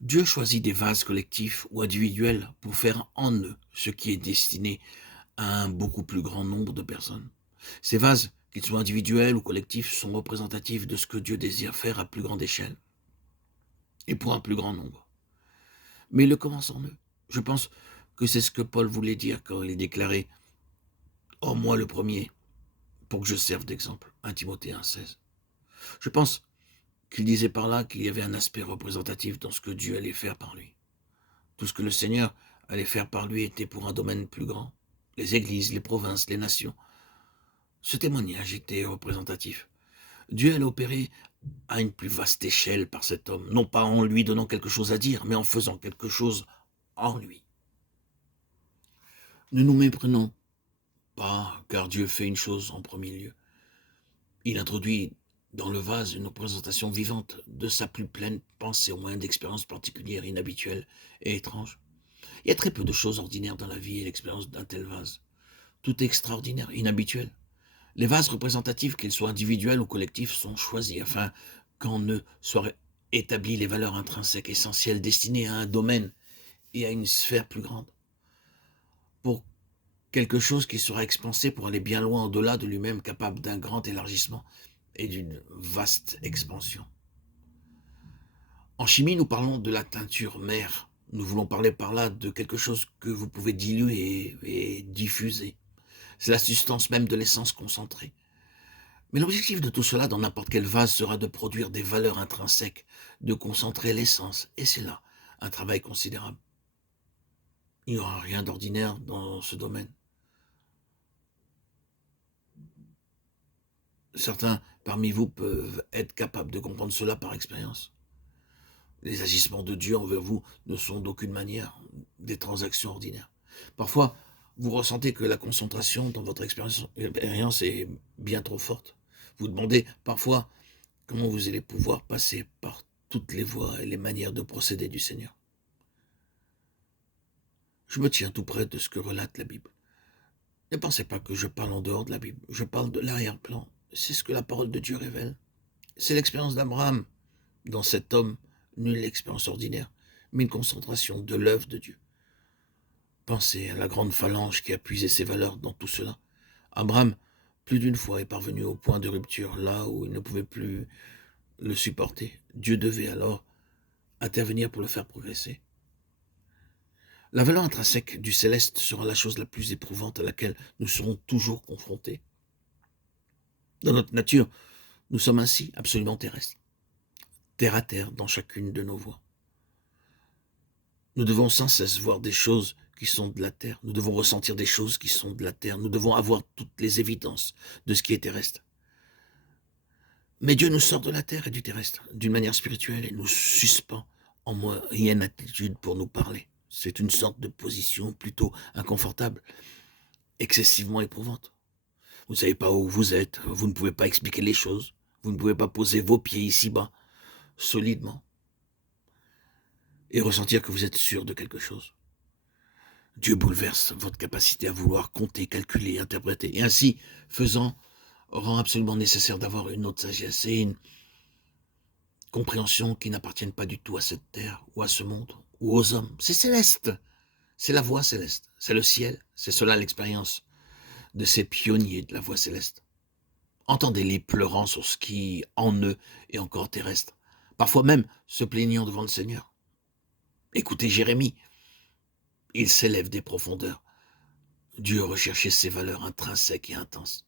Dieu choisit des vases collectifs ou individuels pour faire en eux ce qui est destiné à un beaucoup plus grand nombre de personnes. Ces vases, qu'ils soient individuels ou collectifs, sont représentatifs de ce que Dieu désire faire à plus grande échelle et pour un plus grand nombre. Mais il le commence en eux. Je pense que c'est ce que Paul voulait dire quand il déclarait « Oh, moi le premier, pour que je serve d'exemple » 1 Timothée 1,16. Je pense qu'il disait par là qu'il y avait un aspect représentatif dans ce que Dieu allait faire par lui. Tout ce que le Seigneur allait faire par lui était pour un domaine plus grand. Les églises, les provinces, les nations. Ce témoignage était représentatif. Dieu allait opérer à une plus vaste échelle par cet homme, non pas en lui donnant quelque chose à dire, mais en faisant quelque chose en lui. Ne nous méprenons pas, car Dieu fait une chose en premier lieu. Il introduit dans le vase une représentation vivante de sa plus pleine pensée au moyen d'expériences particulières, inhabituelles et étranges. Il y a très peu de choses ordinaires dans la vie et l'expérience d'un tel vase. Tout est extraordinaire, inhabituel. Les vases représentatifs, qu'ils soient individuels ou collectifs, sont choisis afin qu'en eux soient établies les valeurs intrinsèques essentielles destinées à un domaine et à une sphère plus grande. Pour quelque chose qui sera expansé pour aller bien loin au-delà de lui-même, capable d'un grand élargissement et d'une vaste expansion. En chimie, nous parlons de la teinture mère. Nous voulons parler par là de quelque chose que vous pouvez diluer et diffuser. C'est la substance même de l'essence concentrée. Mais l'objectif de tout cela dans n'importe quel vase sera de produire des valeurs intrinsèques, de concentrer l'essence. Et c'est là un travail considérable. Il n'y aura rien d'ordinaire dans ce domaine. Certains parmi vous peuvent être capables de comprendre cela par expérience. Les agissements de Dieu envers vous ne sont d'aucune manière des transactions ordinaires. Parfois, vous ressentez que la concentration dans votre expérience est bien trop forte. Vous demandez parfois comment vous allez pouvoir passer par toutes les voies et les manières de procéder du Seigneur. Je me tiens tout près de ce que relate la Bible. Ne pensez pas que je parle en dehors de la Bible. Je parle de l'arrière-plan. C'est ce que la parole de Dieu révèle. C'est l'expérience d'Abraham. Dans cet homme, nulle expérience ordinaire, mais une concentration de l'œuvre de Dieu. Pensez à la grande phalange qui a puisé ses valeurs dans tout cela. Abraham, plus d'une fois, est parvenu au point de rupture, là où il ne pouvait plus le supporter. Dieu devait alors intervenir pour le faire progresser. La valeur intrinsèque du céleste sera la chose la plus éprouvante à laquelle nous serons toujours confrontés. Dans notre nature, nous sommes ainsi absolument terrestres, terre à terre dans chacune de nos voies. Nous devons sans cesse voir des choses qui sont de la terre. Nous devons ressentir des choses qui sont de la terre. Nous devons avoir toutes les évidences de ce qui est terrestre. Mais Dieu nous sort de la terre et du terrestre d'une manière spirituelle et nous suspend en moyenne attitude pour nous parler. C'est une sorte de position plutôt inconfortable, excessivement éprouvante. Vous ne savez pas où vous êtes, vous ne pouvez pas expliquer les choses, vous ne pouvez pas poser vos pieds ici-bas, solidement, et ressentir que vous êtes sûr de quelque chose. Dieu bouleverse votre capacité à vouloir compter, calculer, interpréter, et ainsi, faisant, rend absolument nécessaire d'avoir une autre sagesse et une compréhension qui n'appartiennent pas du tout à cette terre, ou à ce monde, ou aux hommes. C'est céleste, c'est la voie céleste, c'est le ciel, c'est cela l'expérience de ces pionniers de la voie céleste. Entendez-les pleurant sur ce qui, en eux, est encore terrestre, parfois même se plaignant devant le Seigneur. Écoutez Jérémie, il s'élève des profondeurs. Dieu recherchait ses valeurs intrinsèques et intenses.